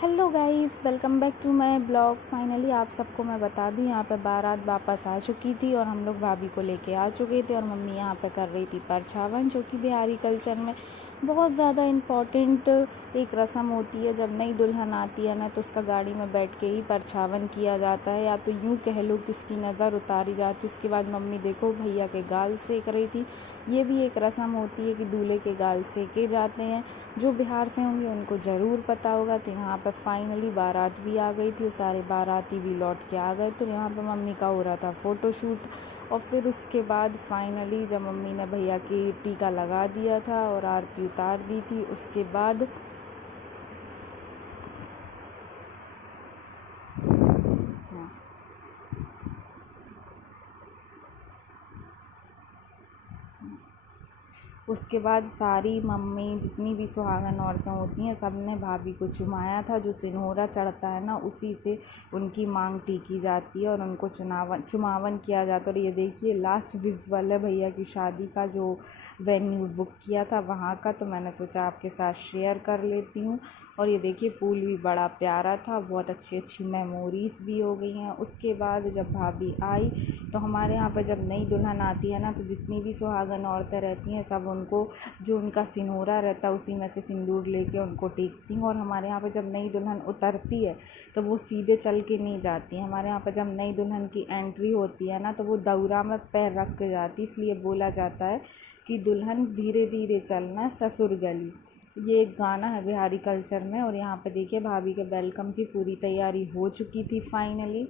Hello guys, welcome back to my blog. Finally आप सबको मैं बता दूं, यहाँ पे बारात वापस आ चुकी थी और हम लोग भाभी को लेके आ चुके थे और मम्मी यहाँ पे कर रही थी परछावन, जो कि बिहारी कल्चर में बहुत ज़्यादा इम्पॉर्टेंट एक रस्म होती है। जब नई दुल्हन आती है ना, तो उसका गाड़ी में बैठ के ही परछावन किया जाता है, या तो यूँ कह लो कि उसकी नज़र उतारी जाती है। उसके बाद मम्मी देखो भैया के गाल सेक रही थी। ये भी एक रस्म होती है कि दूल्हे के गाल सेके जाते हैं। जो बिहार से होंगे उनको ज़रूर पता होगा। तो यहाँ पर फाइनली बारात भी आ गई थी, सारे बाराती भी लौट के आ गए। तो यहाँ पर मम्मी का हो रहा था फ़ोटोशूट। और फिर उसके बाद फाइनली जब मम्मी ने भैया की टीका लगा दिया था और आरती उतार दी थी, उसके बाद उसके बाद सारी मम्मी जितनी भी सुहागन औरतें होती हैं, सब ने भाभी को चुमाया था। जो सिंदूरा चढ़ता है ना, उसी से उनकी मांग टीकी जाती है और उनको चुमावन किया जाता है। और ये देखिए लास्ट विजुअल है भैया की शादी का, जो वेन्यू बुक किया था वहाँ का। तो मैंने सोचा आपके साथ शेयर कर लेती हूँ। और ये देखिए पूल भी बड़ा प्यारा था, बहुत अच्छी अच्छी मेमोरीज़ भी हो गई हैं। उसके बाद जब भाभी आई, तो हमारे यहाँ पर जब नई दुल्हन आती है ना, तो जितनी भी सुहागन औरतें रहती हैं, सब उनको जो उनका सिनोरा रहता है उसी में से सिंदूर लेके उनको टेकती हूँ। और हमारे यहाँ पे जब नई दुल्हन उतरती है तो वो सीधे चल के नहीं जाती है। हमारे यहाँ पे जब नई दुल्हन की एंट्री होती है ना, तो वो दौरा में पैर रख के जाती, इसलिए बोला जाता है कि दुल्हन धीरे धीरे चलना ससुर गली। ये एक गाना है बिहारी कल्चर में। और यहाँ पे देखिए भाभी के वेलकम की पूरी तैयारी हो चुकी थी। फाइनली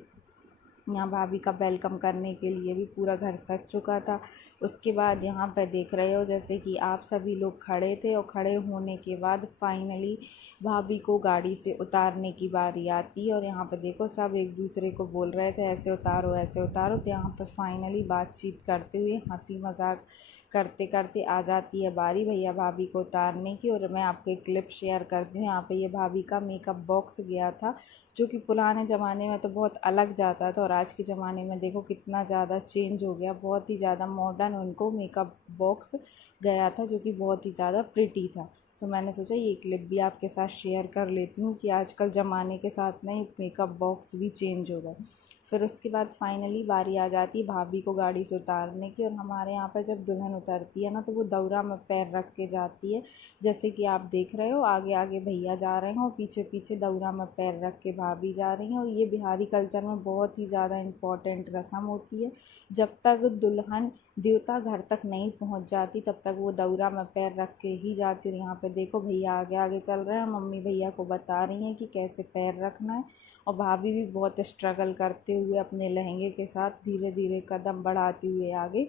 यहाँ भाभी का वेलकम करने के लिए भी पूरा घर सज चुका था। उसके बाद यहाँ पर देख रहे हो जैसे कि आप सभी लोग खड़े थे, और खड़े होने के बाद फाइनली भाभी को गाड़ी से उतारने की बारी आती है। और यहाँ पर देखो सब एक दूसरे को बोल रहे थे ऐसे उतारो ऐसे उतारो। तो यहाँ पर फाइनली बातचीत करते हुए हंसी मजाक करते करते आ जाती है बारी भैया भाभी को उतारने की। और मैं आपको एक क्लिप शेयर करती हूँ। यहाँ पे ये भाभी का मेकअप बॉक्स गया था, जो कि पुराने ज़माने में तो बहुत अलग जाता था, और आज के ज़माने में देखो कितना ज़्यादा चेंज हो गया, बहुत ही ज़्यादा मॉडर्न उनको मेकअप बॉक्स गया था, जो कि बहुत ही ज़्यादा प्रिटी था। तो मैंने सोचा ये क्लिप भी आपके साथ शेयर कर लेती हूँ कि आजकल ज़माने के साथ में मेकअप बॉक्स भी चेंज हो गए। फिर उसके बाद फाइनली बारी आ जाती है भाभी को गाड़ी से उतारने की। और हमारे यहाँ पर जब दुल्हन उतरती है ना, तो वो दौरा में पैर रख के जाती है, जैसे कि आप देख रहे हो। आगे आगे भैया जा रहे हैं और पीछे पीछे दौरा में पैर रख के भाभी जा रही हैं। और ये बिहारी कल्चर में बहुत ही ज़्यादा इम्पॉर्टेंट रस्म होती है। जब तक दुल्हन देवता घर तक नहीं पहुंच जाती, तब तक वो दौरा में पैर रख के ही जाती है। और यहाँ पे देखो भैया आगे आगे चल रहे हैं, मम्मी भैया को बता रही हैं कि कैसे पैर रखना है। और भाभी भी बहुत स्ट्रगल करते हुए अपने लहंगे के साथ धीरे धीरे कदम बढ़ाते हुए आगे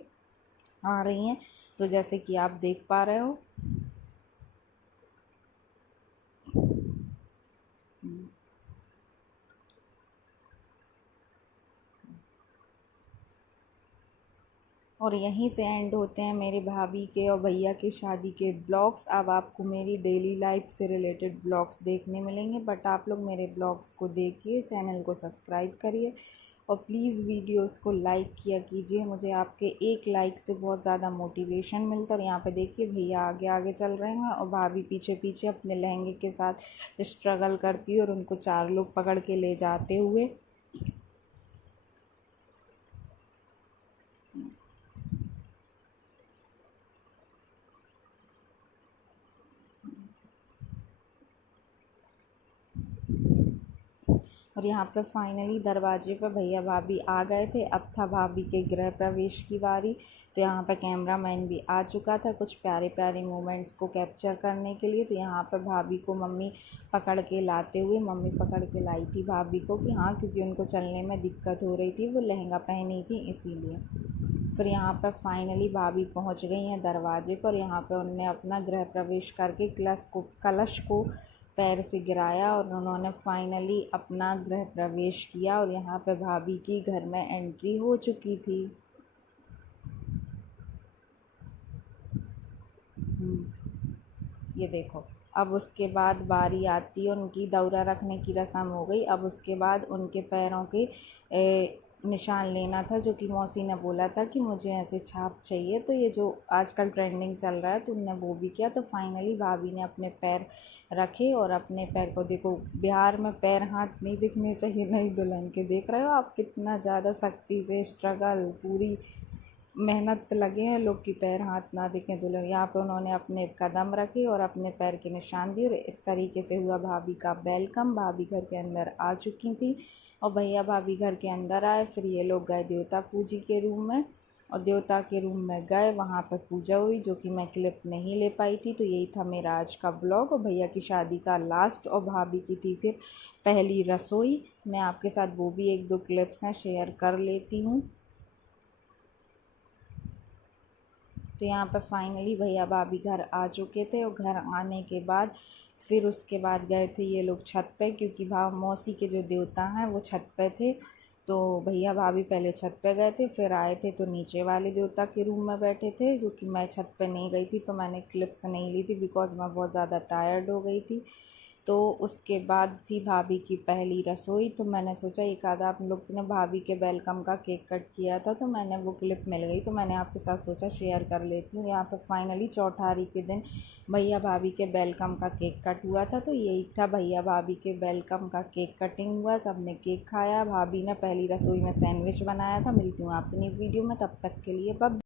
आ रही हैं। तो जैसे कि आप देख पा रहे हो। और यहीं से एंड होते हैं मेरे भाभी के और भैया की शादी के ब्लॉग्स। अब आपको मेरी डेली लाइफ से रिलेटेड ब्लॉग्स देखने मिलेंगे, बट आप लोग मेरे ब्लॉग्स को देखिए, चैनल को सब्सक्राइब करिए और प्लीज़ वीडियोस को लाइक किया कीजिए। मुझे आपके एक लाइक से बहुत ज़्यादा मोटिवेशन मिलता है। और यहाँ पे देखिए भैया आगे आगे चल रहे हैं और भाभी पीछे पीछे अपने लहंगे के साथ स्ट्रगल करती है, और उनको चार लोग पकड़ के ले जाते हुए। और यहाँ पे फाइनली दरवाजे पर भैया भाभी आ गए थे। अब था भाभी के गृह प्रवेश की बारी। तो यहाँ पे कैमरामैन भी आ चुका था कुछ प्यारे प्यारे मोमेंट्स को कैप्चर करने के लिए। तो यहाँ पर भाभी को मम्मी पकड़ के लाते हुए, मम्मी पकड़ के लाई थी भाभी को कि हाँ, क्योंकि उनको चलने में दिक्कत हो रही थी, वो लहंगा पहनी थी इसीलिए। फिर यहाँ पर फाइनली भाभी पहुँच गई हैं दरवाजे पर। यहाँ पर उनने अपना गृह प्रवेश करके कलश को पैर से गिराया और उन्होंने फाइनली अपना गृह प्रवेश किया। और यहाँ पे भाभी की घर में एंट्री हो चुकी थी। ये देखो, अब उसके बाद बारी आती है उनकी दौरा रखने की रस्म हो गई। अब उसके बाद उनके पैरों के निशान लेना था, जो कि मौसी ने बोला था कि मुझे ऐसे छाप चाहिए। तो ये जो आजकल ट्रेंडिंग चल रहा है तो उनने वो भी किया। तो फाइनली भाभी ने अपने पैर रखे और अपने पैर को, देखो बिहार में पैर हाथ नहीं दिखने चाहिए नई दुल्हन के, देख रहे हो आप कितना ज़्यादा सख्ती से स्ट्रगल, पूरी मेहनत से लगे हैं लोग कि पैर हाथ ना दिखें दुल्हन। यहाँ पे उन्होंने अपने कदम रखे और अपने पैर के निशान दिए और इस तरीके से हुआ भाभी का वेलकम। भाभी घर के अंदर आ चुकी थी और भैया भाभी घर के अंदर आए। फिर ये लोग गए देवता पूजी के रूम में और देवता के रूम में गए, वहाँ पर पूजा हुई, जो कि मैं क्लिप नहीं ले पाई थी। तो यही था मेरा आज का ब्लॉग और भैया की शादी का लास्ट और भाभी की थी फिर पहली रसोई। मैं आपके साथ वो भी 1-2 क्लिप्स हैं शेयर कर लेती हूँ। तो यहाँ पर फाइनली भैया भाभी घर आ चुके थे और घर आने के बाद फिर उसके बाद गए थे ये लोग छत पे, क्योंकि मौसी के जो देवता हैं वो छत पे थे। तो भैया भाभी पहले छत पे गए थे, फिर आए थे तो नीचे वाले देवता के रूम में बैठे थे, जो कि मैं छत पे नहीं गई थी तो मैंने क्लिप्स नहीं ली थी बिकॉज मैं बहुत ज़्यादा टायर्ड हो गई थी। तो उसके बाद थी भाभी की पहली रसोई। तो मैंने सोचा एक आधा आप लोग ने भाभी के वेलकम का केक कट किया था तो मैंने वो क्लिप मिल गई तो मैंने आपके साथ सोचा शेयर कर लेती हूँ। यहाँ पर फाइनली चौठारी के दिन भैया भाभी के वेलकम का केक कट हुआ था। तो यही था भैया भाभी के वेलकम का केक कटिंग हुआ, सबने केक खाया। भाभी ने पहली रसोई में सैंडविच बनाया था। मिलती हूँ आपसे नई वीडियो में, तब तक के लिए बाय।